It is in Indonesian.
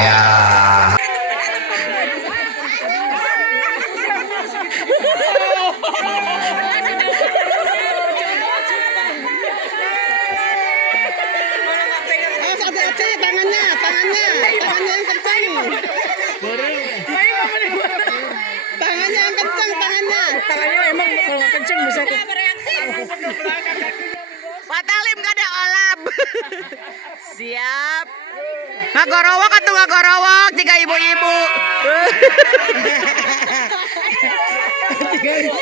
ya. Hati-hati tangannya yang kencang. Tangannya yang kencang, tangannya emang kalau nggak kencang bisa. Pak Talim kada olap. Siap. Ngagorowok atau ngagorowok tiga ibu-ibu. Tiga ibu.